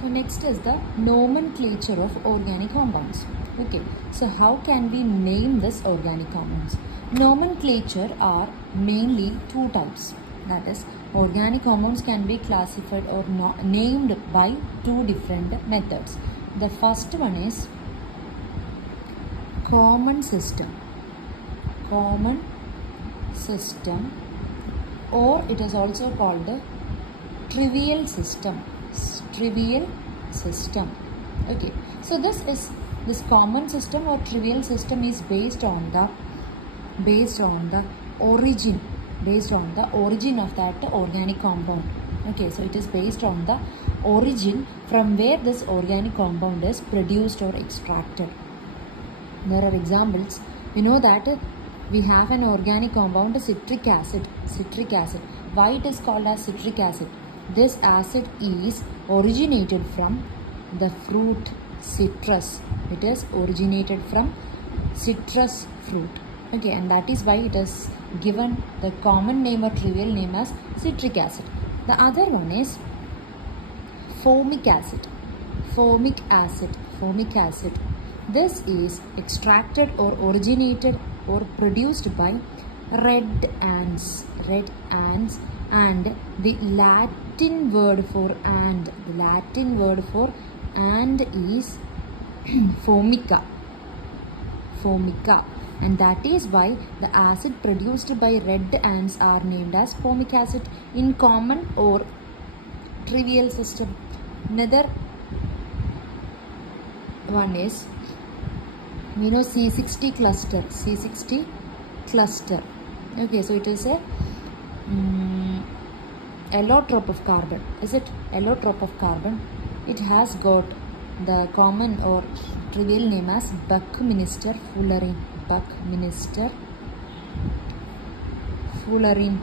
So next is the nomenclature of organic compounds. Okay, so how can we name this organic compounds? Nomenclature are mainly two types. That is, organic compounds can be classified or named by two different methods. The first one is common system. Common system, or it is also called the trivial system. Trivial system. Okay, so this common system or trivial system is based on the origin of that organic compound. Okay, so it is based on the origin from where this organic compound is produced or extracted. There are examples. We know that we have an organic compound, citric acid. Citric acid. Why it is called as citric acid? This acid is originated from the fruit citrus. It is originated from citrus fruit. Okay, and that is why it is given the common name or trivial name as citric acid. The other one is formic acid. Formic acid. Formic acid. This is extracted or originated or produced by red ants. Red ants. And the Latin word for ant. The Latin word for ant is formica. Formica. And that is why the acid produced by red ants are named as formic acid in common or trivial system. Another one is, we know C60 cluster. C60 cluster. Okay, so it is a allotrope of carbon. Is it allotrope of carbon? It has got the common or trivial name as Buckminster fullerene. Buckminster fullerene.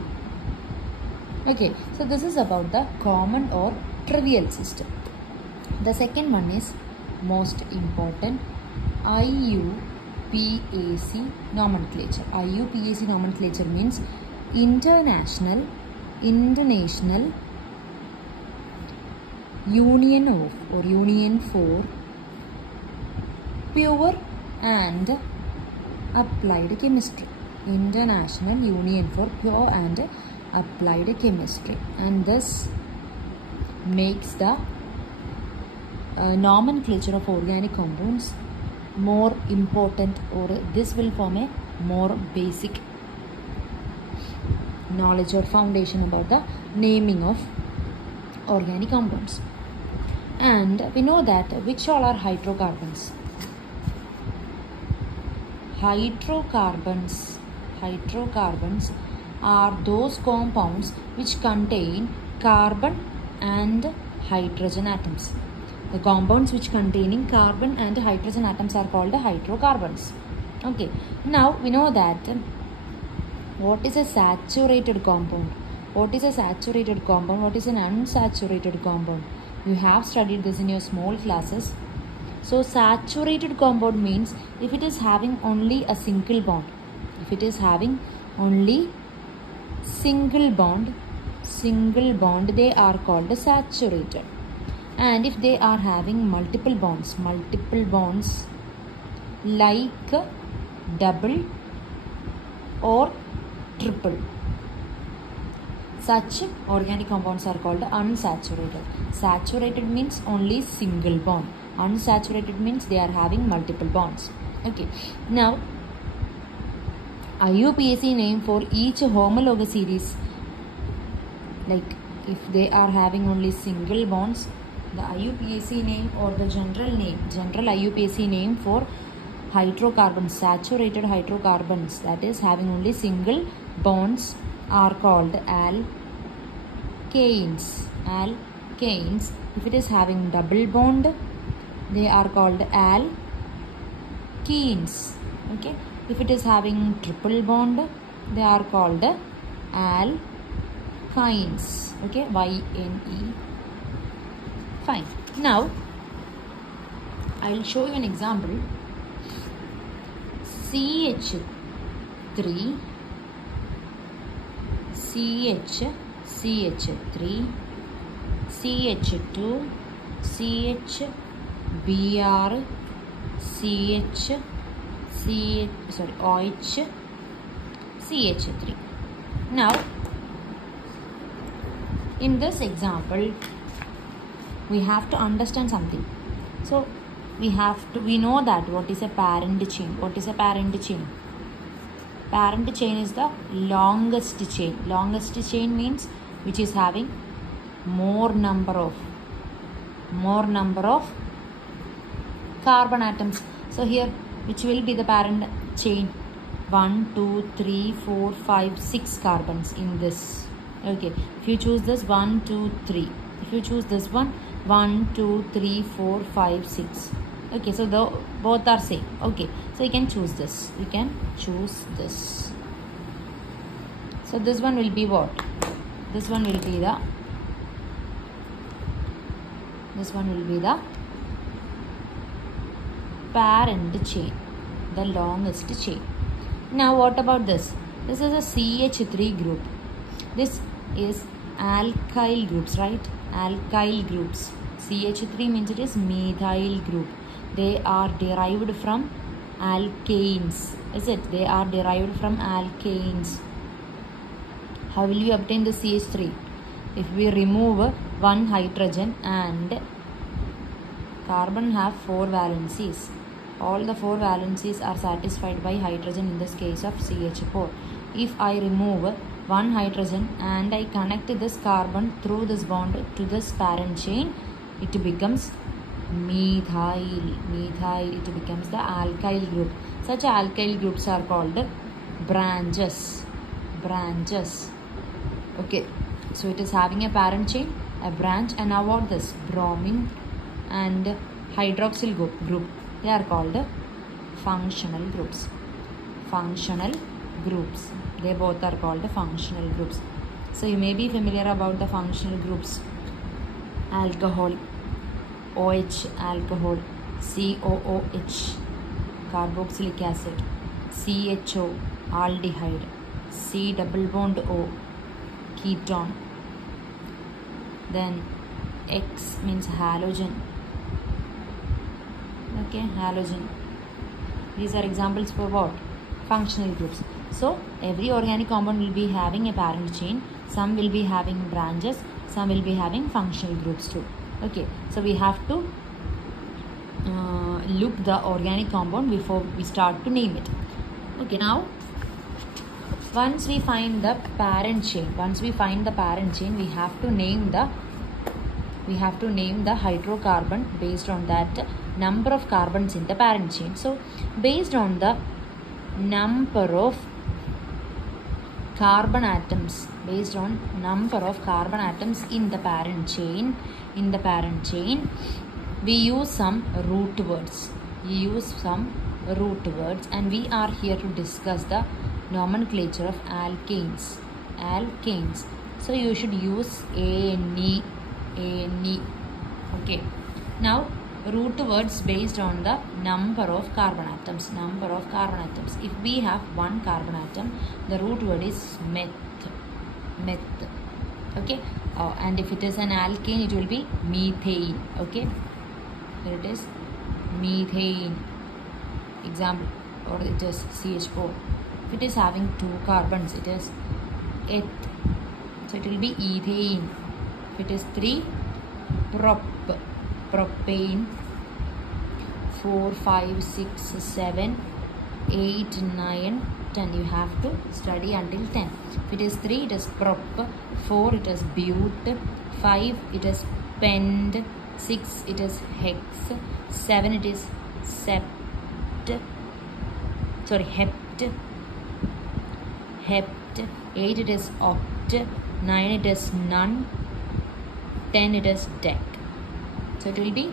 Okay, so this is about the common or trivial system. The second one is most important, IUPAC nomenclature. IUPAC nomenclature means International Union of or Union for Pure and Applied Chemistry. International Union for Pure and Applied Chemistry. And this makes the nomenclature of organic compounds more important, or this will form a more basic knowledge or foundation about the naming of organic compounds. And we know that which all are hydrocarbons. Hydrocarbons are those compounds which contain carbon and hydrogen atoms. The compounds which containing carbon and hydrogen atoms are called hydrocarbons. Okay, now we know that what is a saturated compound? What is a saturated compound? What is an unsaturated compound? You have studied this in your small classes. So saturated compound means if it is having only a single bond. If it is having only single bond, they are called saturated. And if they are having multiple bonds like double or triple, such organic compounds are called unsaturated. Saturated means only single bond. Unsaturated means they are having multiple bonds. Okay. Now, IUPAC name for each homologous series, like if they are having only single bonds, the IUPAC name or the general IUPAC name for hydrocarbons, saturated hydrocarbons, that is having only single bonds, are called alkanes. Alkanes. If it is having double bond, they are called alkenes. Okay. If it is having triple bond, they are called alkynes. Okay. YNE. Fine. Now, I will show you an example. CH3, CH3, CH2, CH, Br, CH, OH, CH3. Now, in this example, we have to understand something. So, we know that what is a parent chain. What is a parent chain? Parent chain is the longest chain. Longest chain means which is having more number of carbon atoms. So here, which will be the parent chain? 1, 2, 3, 4, 5, 6 carbons in this. Okay, if you choose this 1, 2, 3. If you choose this one, 1, 2, 3, 4, 5, 6. Okay, so both are same. Okay, so you can choose this. You can choose this. So this one will be what? This one will be the parent chain, the longest chain. Now what about this? This is a CH3 group. This is alkyl groups, right? Alkyl groups. CH3 means it is methyl group. They are derived from alkanes. Is it? They are derived from alkanes. How will we obtain the CH3? If we remove one hydrogen and carbon have 4 valencies. All the 4 valencies are satisfied by hydrogen in this case of CH4. If I remove one hydrogen and I connect this carbon through this bond to this parent chain, it becomes methyl. It becomes the alkyl group. Such alkyl groups are called branches. Okay, so it is having a parent chain, a branch, and now what this? Bromine and hydroxyl group. They are called functional groups. They both are called functional groups. So you may be familiar about the functional groups. Alcohol, OH, alcohol, COOH, carboxylic acid, CHO, aldehyde, C double bond O, ketone. Then X means halogen. Okay, halogen. These are examples for what? Functional groups. So every organic compound will be having a parent chain. Some will be having branches. Some will be having functional groups too. Okay, so we have to look the organic compound before we start to name it. Okay, now once we find the parent chain, we have to name the hydrocarbon based on that number of carbons in the parent chain. So based on the number of carbon atoms, in the parent chain, we use some root words. And we are here to discuss the nomenclature of alkanes. So you should use ANE. Okay. Now root words based on the number of carbon atoms. If we have one carbon atom, the root word is meth. Okay. And if it is an alkane, it will be methane. Okay. Here it is methane. Example, or it is CH4. If it is having 2 carbons, it is eth. So it will be ethane. If it is 3, propane. 4, 5, 6, 7, 8, 9, 10. You have to study until 10. If it is 3, it is prop. 4, it is bute. 5, it is pent. 6, it is hex. 7, it is hept. 8, it is oct. 9, it is non. 10, it is dec. So it will be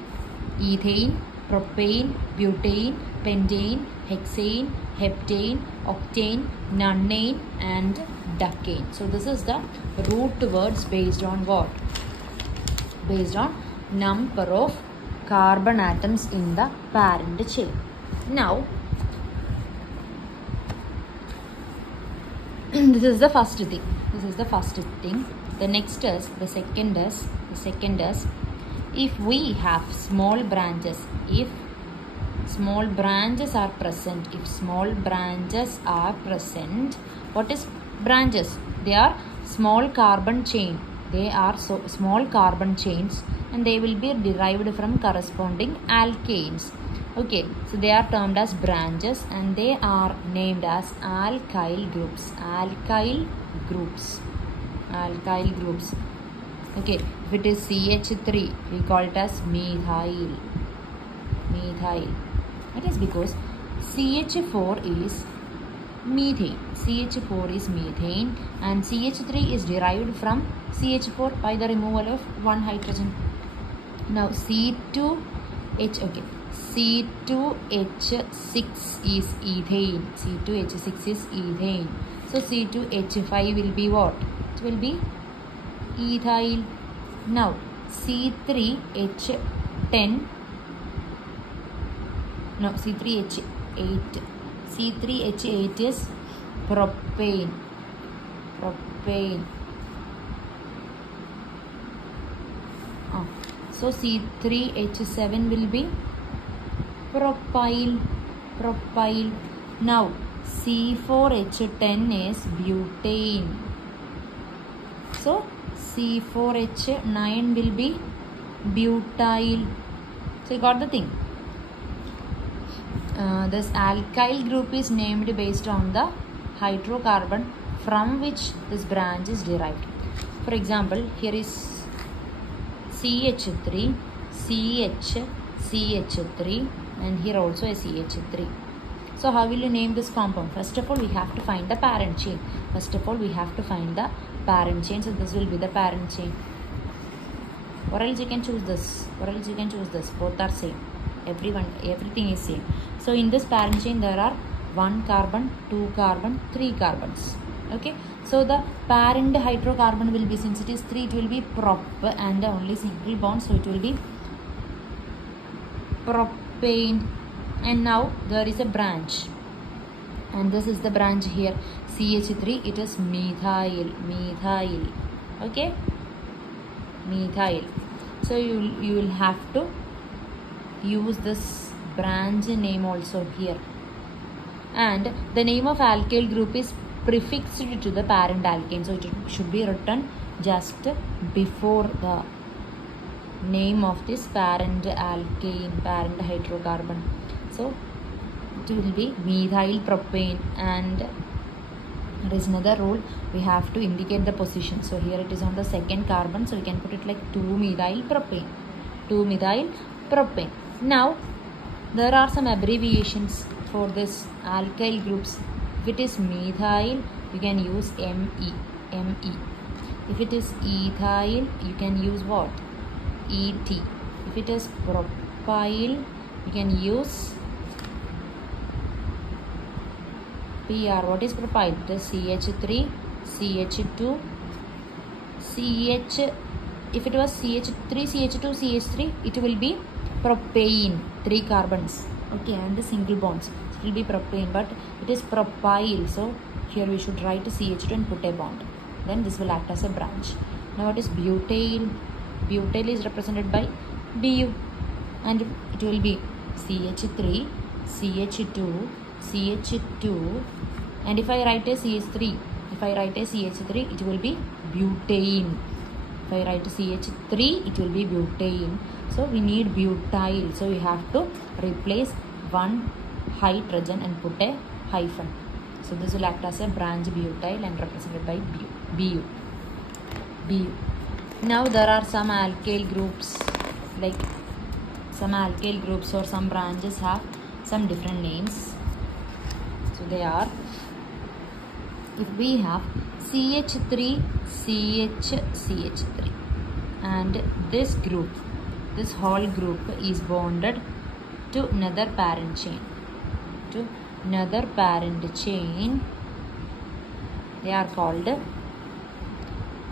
ethane, propane, butane, pentane, hexane, heptane, octane, nonane, and decane. So this is the root words based on what? Based on number of carbon atoms in the parent chain. Now, this is the first thing. The next is, the second is, if we have small branches, if small branches are present, what is branches? They are small carbon chain. They are small carbon chains, and they will be derived from corresponding alkanes. Okay, so they are termed as branches, and they are named as alkyl groups. Okay, if it is CH3, we call it as methyl. That is because CH4 is methane. And CH3 is derived from CH4 by the removal of one hydrogen. Now C2H6 is ethane. So C2H5 will be what? It will be ethyl. Now C3H8 is propane. So C3H7 will be propyl. Now C4H10 is butane. So C4H9 will be butyl. So you got the thing. This alkyl group is named based on the hydrocarbon from which this branch is derived. For example, here is CH3, CH3, and here also a CH3. So how will you name this compound? First of all, we have to find the parent chain. So this will be the parent chain. Or else you can choose this. Both are same. Everything is same. So in this parent chain there are 1 carbon, 2 carbon, 3 carbons. Okay. So the parent hydrocarbon will be, since it is 3, it will be prop and only single bond. So it will be propane. And now there is a branch. And this is the branch here. CH3, it is methyl. Okay. Methyl. So you will have to use this branch name also here. And the name of alkyl group is prefixed to the parent alkane. So it should be written just before the name of this parent alkane, parent hydrocarbon. So it will be methyl propane. And there is another rule, we have to indicate the position. So here it is on the second carbon, so we can put it like 2-methyl propane. Now there are some abbreviations for this alkyl groups. If it is methyl, you can use ME. If it is ethyl, you can use what? ET. If it is propyl, you can use PR. What is propyl? It is CH3, CH2, CH. If it was CH3, CH2, CH3, it will be propane, 3 carbons. Okay, and the single bonds. It will be propane, but it is propyl. So here we should write CH2 and put a bond. Then this will act as a branch. Now it is butyl. Butyl is represented by Bu, and it will be CH3, CH2, CH2, and if I write a CH3, it will be butane. If I write CH3, it will be butane. So we need butyl. So we have to replace one hydrogen and put a hyphen. So this will act as a branch butyl and represented by Bu. Now there are some alkyl groups, like some alkyl groups or some branches have some different names. So they are, if we have CH3, CH3, and this group, this whole group is bonded to another parent chain. They are called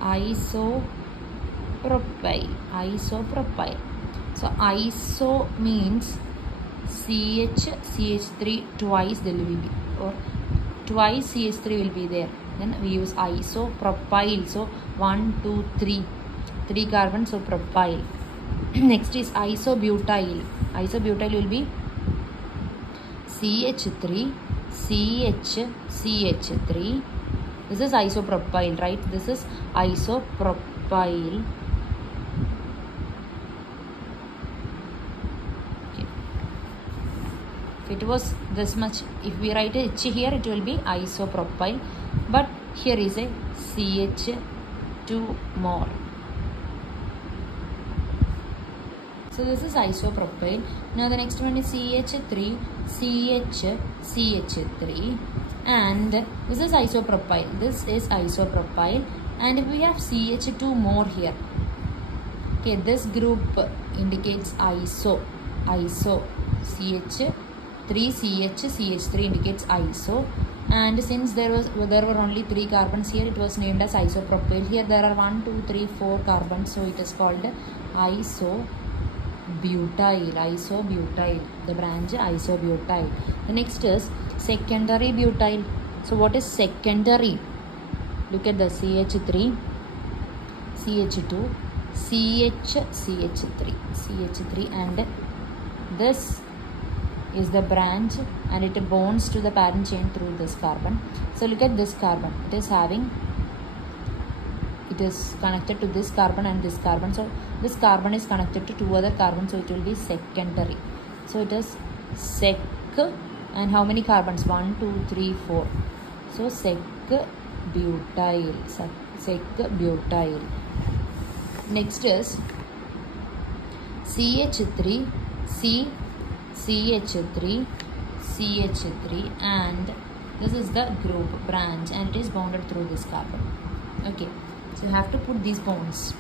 isopropyl. So iso means CH3 twice there will be, or twice CH3 will be there. Then we use isopropyl. So 1, 2, 3 carbons, so propyl. Next is isobutyl. Isobutyl will be CH3, CH3. This is isopropyl, right? This is isopropyl. Okay. If it was this much, if we write a H here, it will be isopropyl. But here is a CH2 more. So this is isopropyl. Now the next one is CH3, CH3, and this is isopropyl. This is isopropyl, and we have CH2 more here. Okay, this group indicates iso. CH3, CH3 indicates iso. And since there were only 3 carbons here, it was named as isopropyl. Here there are 1, 2, 3, 4 carbons, so it is called isobutyl. The branch isobutyl. The next is secondary butyl. So what is secondary? Look at the CH3, CH2, CH3, and this is the branch, and it bonds to the parent chain through this carbon. So look at this carbon. It is connected to this carbon and this carbon. So this carbon is connected to 2 other carbons, so it will be secondary. So it is sec, and how many carbons? 1, 2, 3, 4. So sec-butyl. Next is CH3, CH3, and this is the group branch, and it is bonded through this carbon. Okay, so you have to put these bonds.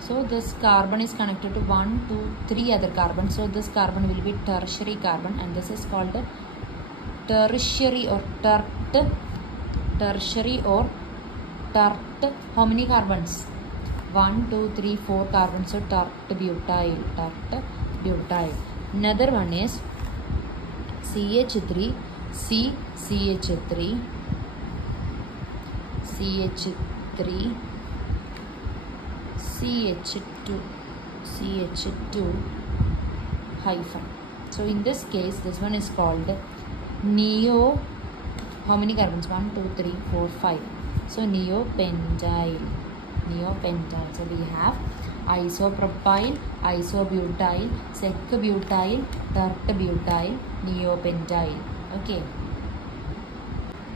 So this carbon is connected to 1, 2, 3 other carbons. So this carbon will be tertiary carbon, and this is called tertiary or tert. Tertiary or tert. How many carbons? 1, 2, 3, 4 carbons. So tert-butyl. Another one is CH3, CH3, CH2 hyphen. So in this case, this one is called neo. How many carbons? 1, 2, 3, 4, 5. So neopentyl. So we have isopropyl, isobutyl, sec-butyl, tert-butyl, neopentyl. Okay.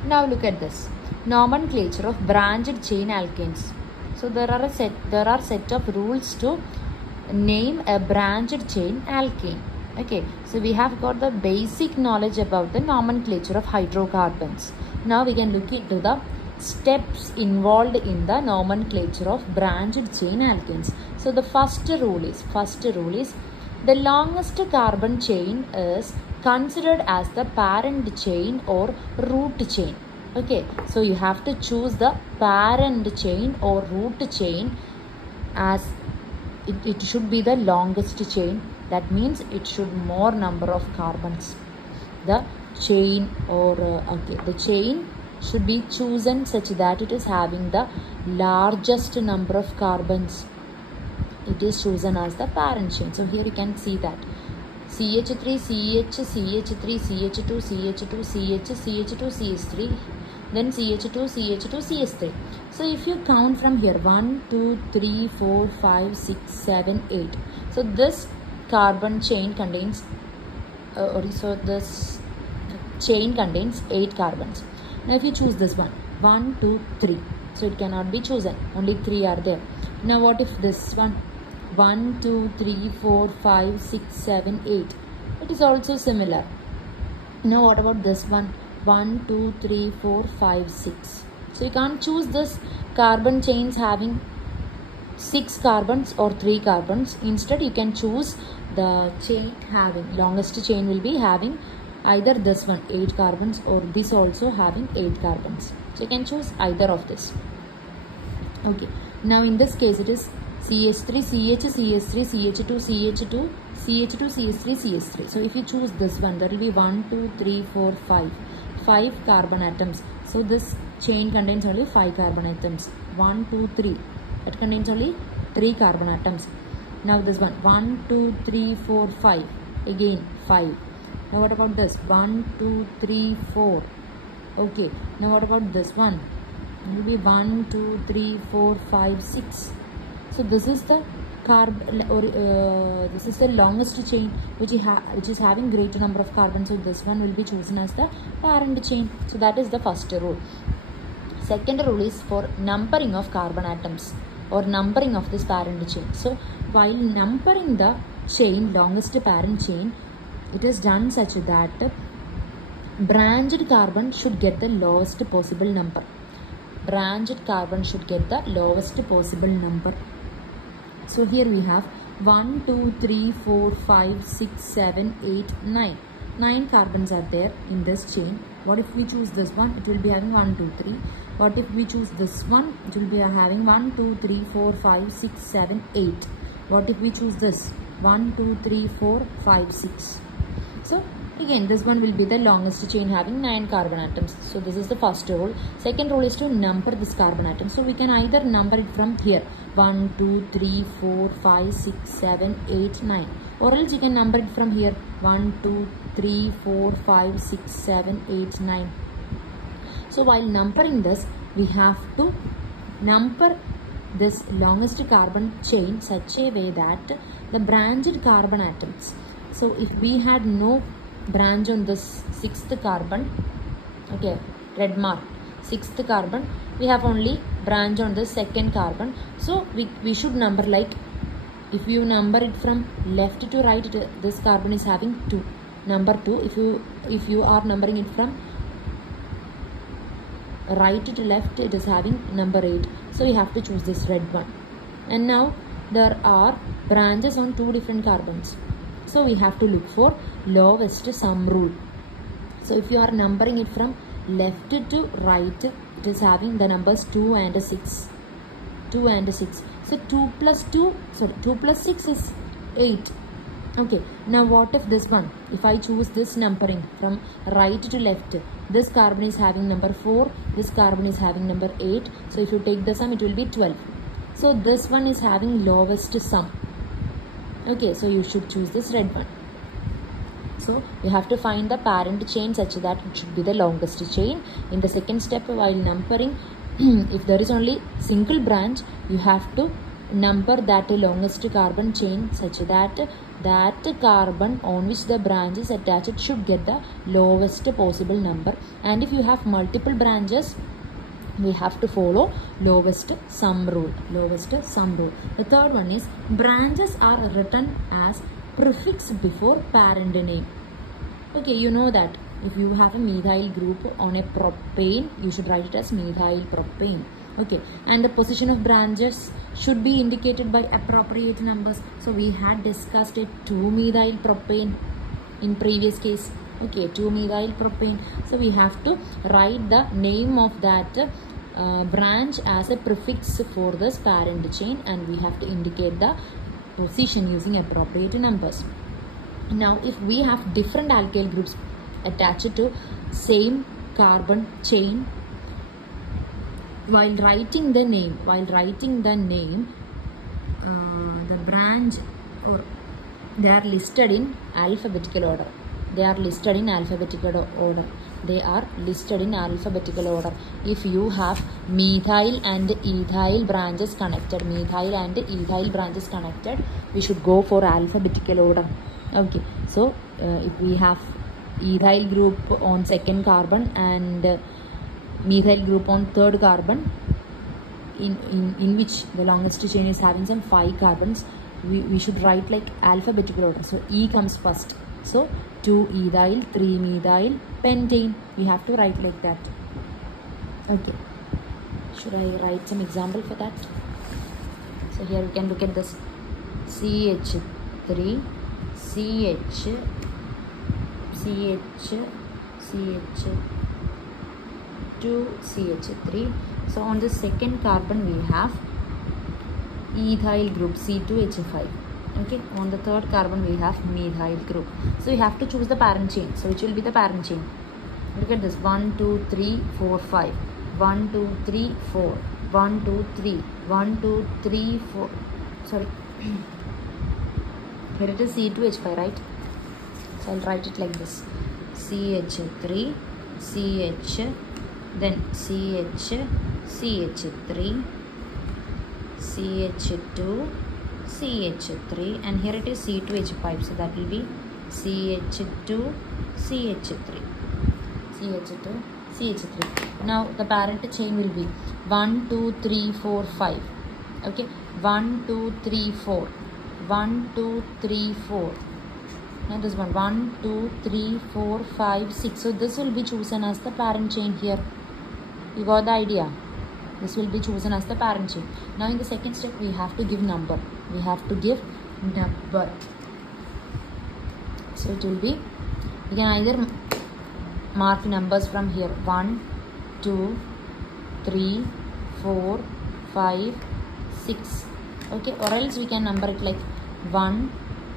Now look at this nomenclature of branched chain alkanes. So there are set of rules to name a branched chain alkane. Okay, so we have got the basic knowledge about the nomenclature of hydrocarbons. Now we can look into the steps involved in the nomenclature of branched chain alkanes. So the first rule is the longest carbon chain is considered as the parent chain or root chain. Okay, so you have to choose the parent chain or root chain as it should be the longest chain. That means it should more number of carbons. The chain or the chain should be chosen such that it is having the largest number of carbons. It is chosen as the parent chain. So here you can see that CH3, CH, CH3, CH2, CH2, CH, CH2, CH3, then CH2, CH2, CH3. So if you count from here 1, 2, 3, 4, 5, 6, 7, 8. So this carbon chain contains this chain contains 8 carbons. Now if you choose this one 1, 2, 3, so it cannot be chosen, only 3 are there. Now what if this one 1, 2, 3, 4, 5, 6, 7, 8, it is also similar. Now what about this one 1, 2, 3, 4, 5, 6. So you can't choose this carbon chains having 6 carbons or 3 carbons. Instead you can choose the chain having longest chain will be having either this one 8 carbons or this also having 8 carbons. So you can choose either of this. Okay, now in this case it is CH3, CH, CH3, CH2, CH2, CH2, CH3, CH3. So if you choose this one, there will be 1, 2, 3, 4, 5 carbon atoms. So this chain contains only 5 carbon atoms. 1, 2, 3. It contains only 3 carbon atoms. Now this one, 1, 2, 3, 4, 5. Again 5. Now what about this? 1, 2, 3, 4. Okay. Now what about this one? It will be 1, 2, 3, 4, 5, 6. So this is the this is the longest chain which is having greater number of carbons. So this one will be chosen as the parent chain. So that is the first rule. Second rule is for numbering of carbon atoms or numbering of this parent chain. So while numbering the chain, longest parent chain, it is done such that branched carbon should get the lowest possible number. Branched carbon should get the lowest possible number. So here we have 1, 2, 3, 4, 5, 6, 7, 8, 9. 9 carbons are there in this chain. What if we choose this one? It will be having 1, 2, 3. What if we choose this one? It will be having 1, 2, 3, 4, 5, 6, 7, 8. What if we choose this? 1, 2, 3, 4, 5, 6. So again, this one will be the longest chain having 9 carbon atoms. So this is the first rule. Second rule is to number this carbon atom. So we can either number it from here 1, 2, 3, 4, 5, 6, 7, 8, 9. Or else you can number it from here 1, 2, 3, 4, 5, 6, 7, 8, 9. So while numbering this, we have to number this longest carbon chain such a way that the branched carbon atoms. So if we had no branch on this 6th carbon, okay, red mark, 6th carbon, we have only branch on the 2nd carbon. So we should number like, if you number it from left to right, this carbon is having 2, number 2. If you are numbering it from right to left, it is having number 8. So you have to choose this red one. And now there are branches on 2 different carbons. So we have to look for lowest sum rule. So if you are numbering it from left to right, it is having the numbers 2 and 6. 2 and 6. So 2 plus 6 is 8. Okay, now what if this one? If I choose this numbering from right to left, this carbon is having number 4, this carbon is having number 8. So if you take the sum, it will be 12. So this one is having lowest sum. Okay, so you should choose this red one. So you have to find the parent chain such that it should be the longest chain. In the second step, while numbering, if there is only single branch, you have to number that longest carbon chain such that that carbon on which the branch is attached should get the lowest possible number. And if you have multiple branches, we have to follow lowest sum rule. Lowest sum rule. The third one is branches are written as prefix before parent name. Okay, you know that if you have a methyl group on a propane, you should write it as methyl propane. Okay, and the position of branches should be indicated by appropriate numbers. So we had discussed it 2-methyl propane in previous case. Okay, 2-methyl propane. So we have to write the name of that branch as a prefix for this parent chain, and we have to indicate the position using appropriate numbers. Now if we have different alkyl groups attached to same carbon chain, while writing the name, the branch, or they are listed in alphabetical order. They are listed in alphabetical order. If you have methyl and ethyl branches connected, we should go for alphabetical order. Okay, so if we have ethyl group on 2nd carbon and methyl group on 3rd carbon, in which the longest chain is having some 5 carbons, we should write like alphabetical order. So E comes first. So 2-ethyl, 3-methyl, pentane. We have to write like that. Okay. Should I write some example for that? So here we can look at this. CH3, CH, CH2CH3. So on the 2nd carbon we have ethyl group C2H5. Okay, on the 3rd carbon we have methyl group. So you have to choose the parent chain. So which will be the parent chain? Look at this: 1, 2, 3, 4, 5. 1, 2, 3, 4. 1, 2, 3. 1, 2, 3, 4. Sorry. Here it is C2H5, right? So I'll write it like this: CH3, CH, then CH, CH3, CH2, CH3, and here it is C2H5. So that will be CH2, CH3, CH2, CH3. Now the parent chain will be 1, 2, 3, 4, 5. Okay, 1, 2, 3, 4. 1, 2, 3, 4. Now this one 1, 2, 3, 4, 5, 6. So this will be chosen as the parent chain here. You got the idea? This will be chosen as the parent chain. Now in the second step, we have to give number. We have to give number. So it will be, we can either mark numbers from here: 1, 2, 3, 4, 5, 6. Okay, or else we can number it like 1,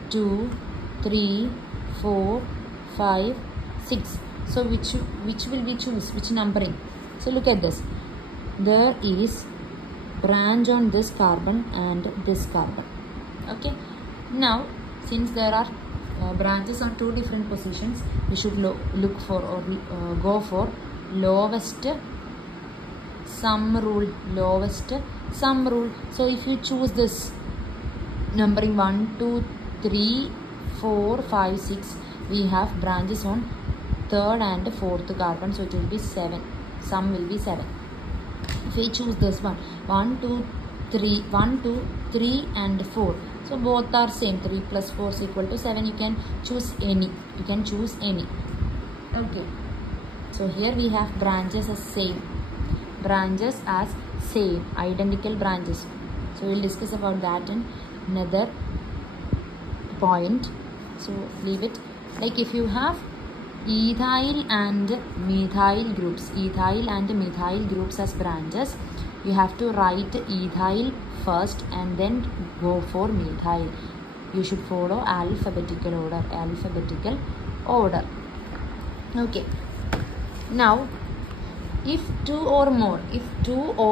2, 3, 4, 5, 6. So which will we choose? Which numbering? So look at this. There is branch on this carbon and this carbon. Okay. Now since there are branches on two different positions, we should look for or go for lowest sum rule. Lowest sum rule. So if you choose this numbering 1, 2, 3, 4, 5, 6, we have branches on third and fourth carbon, so it will be 7. Sum will be 7. If we choose this one 1, 2, 3, 1, 2, 3 and 4, so both are same. 3 plus 4 is equal to 7. You can choose any. You can choose any. Okay. So here we have branches as same. Branches as same. Identical branches. So we will discuss about that in another point. So leave it. Like if you have ethyl and methyl groups, ethyl and methyl groups as branches, you have to write ethyl first and then go for methyl. You should follow alphabetical order. Alphabetical order. Okay. Now if two or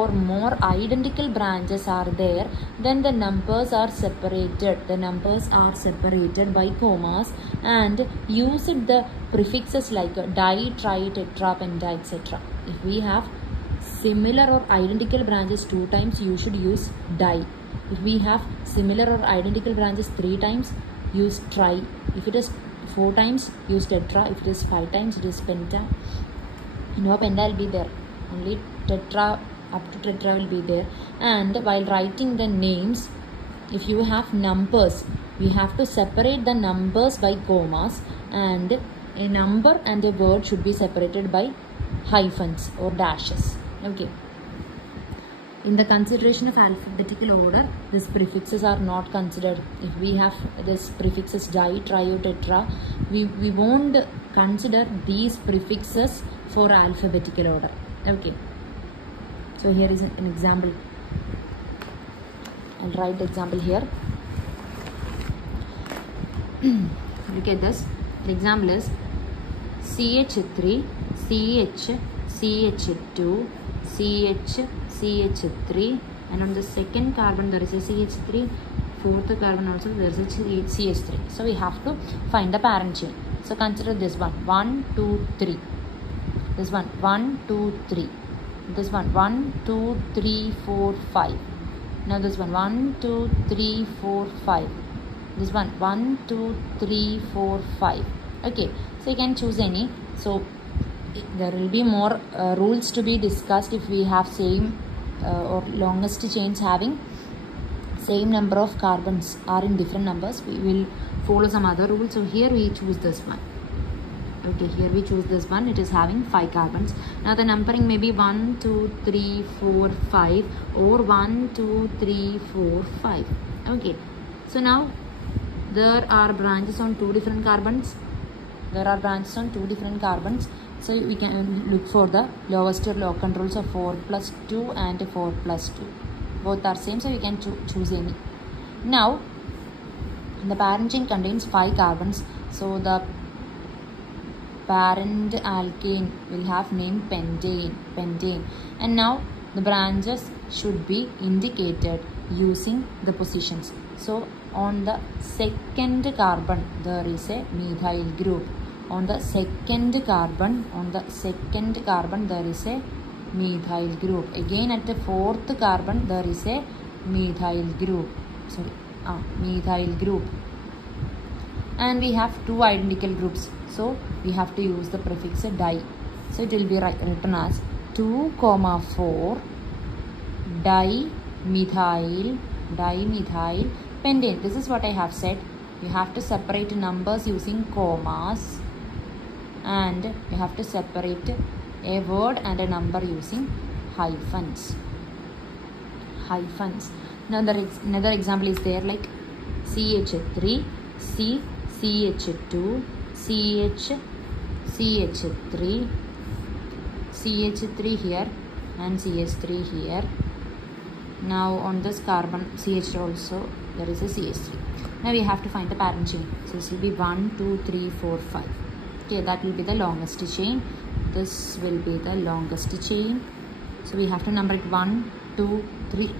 more identical branches are there, then the numbers are separated. The numbers are separated by commas and use the prefixes like di, tri, tetra, penta, etc. If we have similar or identical branches 2 times, you should use di. If we have similar or identical branches 3 times, use tri. If it is 4 times, use tetra. If it is 5 times, it is penta. No penta will be there. Only tetra, up to tetra will be there. And while writing the names, if you have numbers, we have to separate the numbers by commas, and a number and a word should be separated by hyphens or dashes. Okay. In the consideration of alphabetical order, these prefixes are not considered. If we have this prefixes di, tri or tetra, we won't consider these prefixes for alphabetical order. Okay. So here is an example. I'll write the example here. Look at this. The example is CH3, CH, CH2, CH, CH3, and on the second carbon there is a CH3, fourth carbon also there is a CH3. So we have to find the parent chain. So consider this one 1, 2, 3. This one 1, 2, 3. This one 1, 2, 3, 4, 5. Now this one 1, 2, 3, 4, 5. This one 1, 2, 3, 4, 5. Okay, so you can choose any. So there will be more rules to be discussed if we have same or longest chains having same number of carbons are in different numbers. We will follow some other rules. So here we choose this one. Okay, here we choose this one. It is having 5 carbons. Now the numbering may be 1, 2, 3, 4, 5 or 1, 2, 3, 4, 5. Okay, so now there are branches on 2 different carbons. There are branches on 2 different carbons. So we can look for the lowest or locant rules of 4 plus 2 and 4 plus 2. Both are same, so you can choose any. Now the parent chain contains 5 carbons. So the parent alkane will have name pentane. And now the branches should be indicated using the positions. So on the second carbon there is a methyl group. On the second carbon there is a methyl group. Again at the fourth carbon there is a methyl group. Methyl group. And we have two identical groups, so we have to use the prefix di. So it will be written as 2,4 dimethyl pentane. This is what I have said. You have to separate numbers using commas, and you have to separate a word and a number using hyphens. Another example is there, like CH3, CH2, CH3 here and CH3 here. Now on this carbon CH also there is a CH3. Now we have to find the parent chain. So this will be 1, 2, 3, 4, 5. Okay, that will be the longest chain. This will be the longest chain. So we have to number it 1, 2, 3,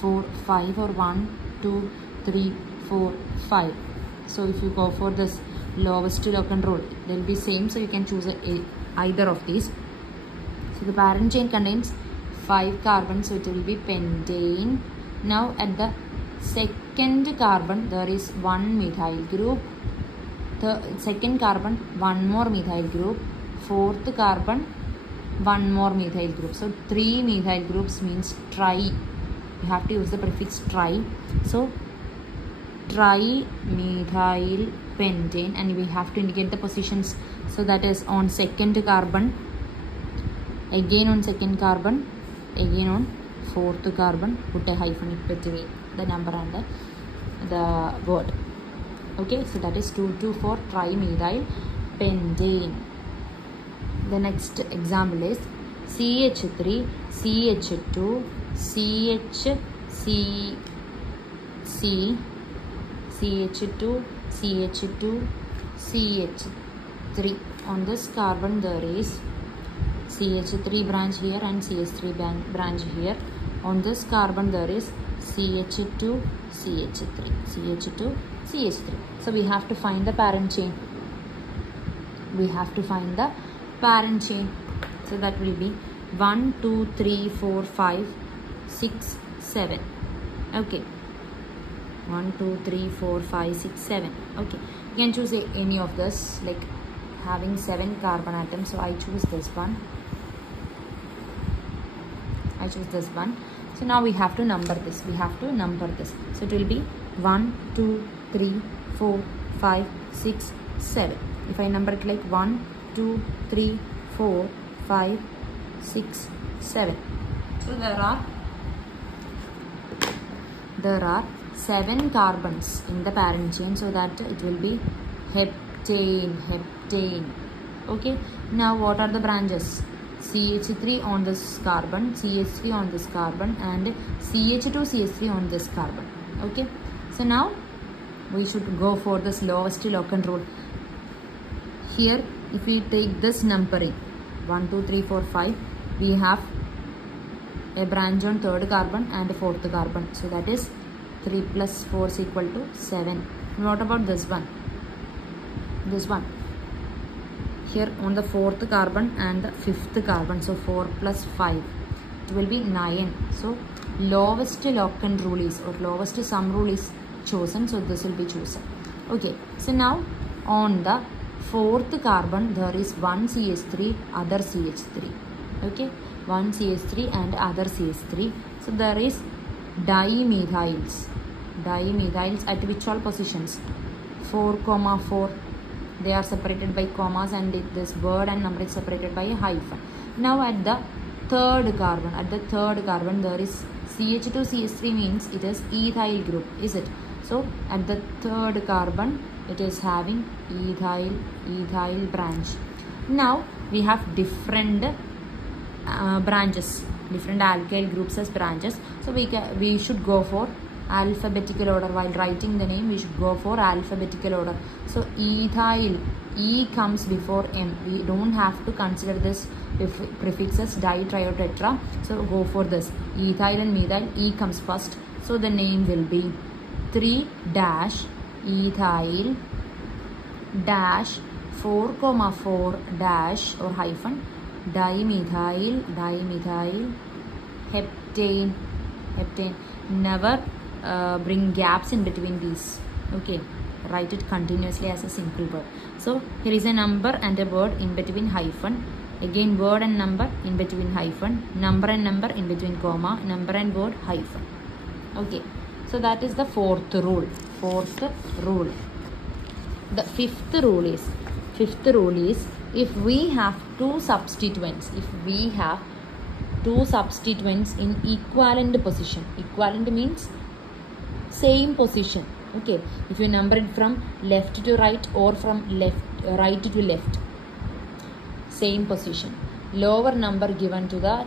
4, 5, or 1, 2, 3, 4, 5. So if you go for this lowest locant rule, they will be same. So you can choose either of these. So the parent chain contains 5 carbons, so it will be pentane. Now at the second carbon there is one methyl group. The second carbon one more methyl group. Fourth carbon one more methyl group. So 3 methyl groups means tri. You have to use the prefix tri. So trimethyl pentane, and we have to indicate the positions. So that is on second carbon, again on second carbon, again on fourth carbon. Put a hyphen between the number and the word. Okay, so that is 2,2,4 trimethyl pentane. The next example is CH3, CH2, CH2, CH3. On this carbon there is CH3 branch here and CH3 branch here. On this carbon there is CH2, CH3, CH2, CH3. So we have to find the parent chain. So that will be 1, 2, 3, 4, 5, 6, 7. Okay. 1, 2, 3, 4, 5, 6, 7. Okay. You can choose any of this, like having 7 carbon atoms. So I choose this one. So now we have to number this. So it will be 1, 2, 3, 4, 5, 6, 7. If I number it like 1, 2, 3, 4, 5, 6, 7. So there are 7 carbons in the parent chain, so that it will be heptane. Okay. Now what are the branches? CH3 on this carbon, CH3 on this carbon, and CH2, CH3 on this carbon. Okay. So now we should go for this lowest locant rule. Here, if we take this numbering 1, 2, 3, 4, 5, we have a branch on third carbon and fourth carbon. So that is 3 plus 4 is equal to 7. And what about this one? Here on the fourth carbon and the fifth carbon. So 4 plus 5. It will be 9. So lowest locant rule is, or lowest sum rule is chosen. So this will be chosen. Okay. So now on the fourth carbon there is one CH3, other CH3. Okay. One CH3 and other CH3. So there is dimethyls at which all positions? 4, 4. They are separated by commas, and this word and number is separated by a hyphen. Now at the third carbon there is CH2, CH3 means it is ethyl group, is it? So at the third carbon it is having ethyl branch. Now we have different branches, different alkyl groups as branches. So we should go for alphabetical order. While writing the name, we should go for alphabetical order. So ethyl, E comes before M. We don't have to consider this prefixes di, tri or tetra. So go for this ethyl and methyl. E comes first. So the name will be 3 dash ethyl dash 4,4 dash or hyphen dimethyl heptane. Never bring gaps in between these. Okay, write it continuously as a single word. So here is a number and a word in between hyphen, again word and number in between hyphen, number and number in between comma, number and word hyphen. Okay, so that is the fourth rule. The fifth rule is if we have two substituents in equivalent position. Equivalent means same position. Okay, if you number it from left to right or from right to left, same position. Lower number given to the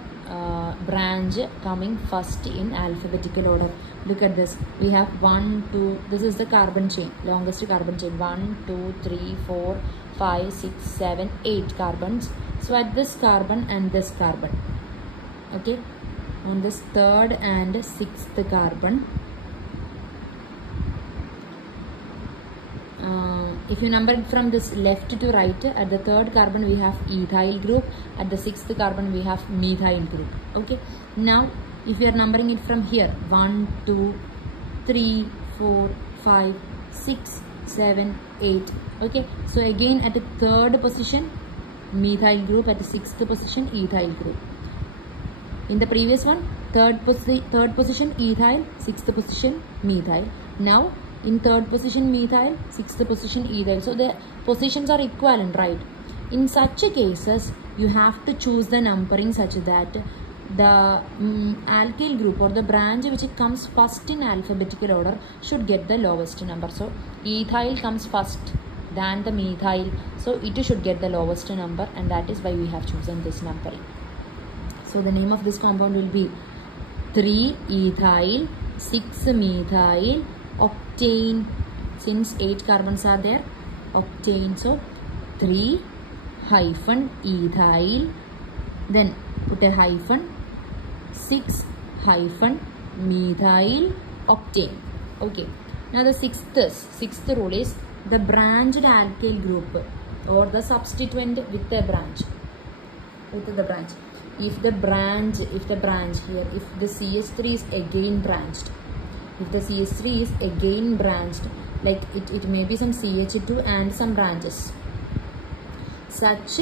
branch coming first in alphabetical order. Look at this. We have 1, 2. This is the carbon chain, longest carbon chain. 1, 2, 3, 4, 5, 6, 7, 8 carbons. So at this carbon and this carbon. Okay, on this third and sixth carbon, if you number it from this left to right, at the third carbon we have ethyl group, at the sixth carbon we have methyl group. Okay, now if you are numbering it from here, 1, 2, 3, 4, 5, 6, 7, 8. Okay, so again at the third position methyl group, at the sixth position ethyl group. In the previous one, third position ethyl, sixth position methyl. Now in third position methyl, sixth position ethyl. So the positions are equivalent, right? In such cases, you have to choose the numbering such that the alkyl group or the branch which comes first in alphabetical order should get the lowest number. So ethyl comes first than the methyl, so it should get the lowest number, and that is why we have chosen this numbering. So the name of this compound will be 3-ethyl 6-methyl octane. Since 8 carbons are there, octane. So 3-ethyl, then put a hyphen, 6-methyl octane. Okay. Now the sixth rule is the branched alkyl group or the substituent with the branch. If the branch here, if the CH3 is again branched, like it may be some CH2 and some branches. Such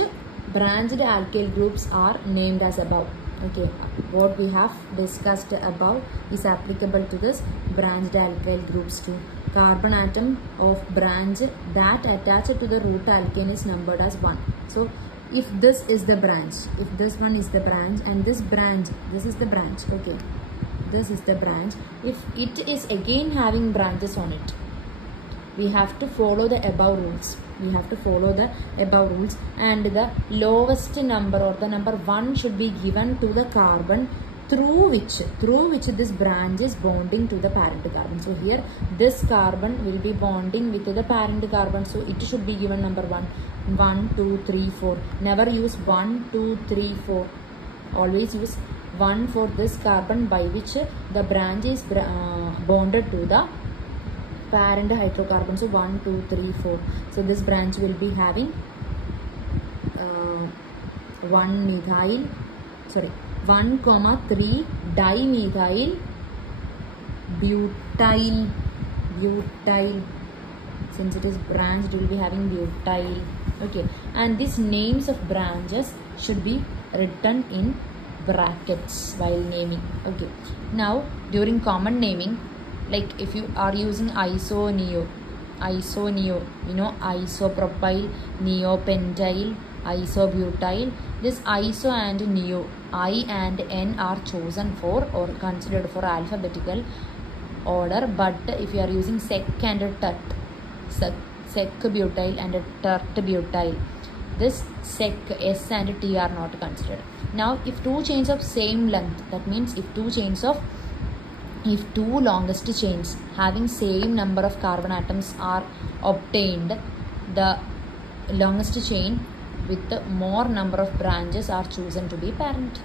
branched alkyl groups are named as above. Okay, what we have discussed above is applicable to this branched alkyl groups too. Carbon atom of branch that attached to the root alkane is numbered as 1. So if this is the branch, if this one is the branch and this branch, this is the branch. Okay, this is the branch. If it is again having branches on it, we have to follow the above rules. And the lowest number or the number 1 should be given to the carbon through which this branch is bonding to the parent carbon. So here this carbon will be bonding with the parent carbon, so it should be given number 1. 1, 2, 3, 4. Never use 1, 2, 3, 4. Always use 1 for this carbon by which the branch is bonded to the parent hydrocarbon. So 1, 2, 3, 4. So this branch will be having 1,3 dimethyl butyl. Since it is branched, it will be having butyl. Okay, and these names of branches should be written in brackets while naming. Okay, now during common naming, like if you are using isoneo, you know, isopropyl, neopentyl, isobutyl. This iso and neo, I and N are chosen for or considered for alphabetical order, but if you are using sec and tert, sec-butyl and tert-butyl, this sec, S and T are not considered. Now if two chains of same length, that means if two longest chains having same number of carbon atoms are obtained, the longest chain with the more number of branches are chosen to be parent.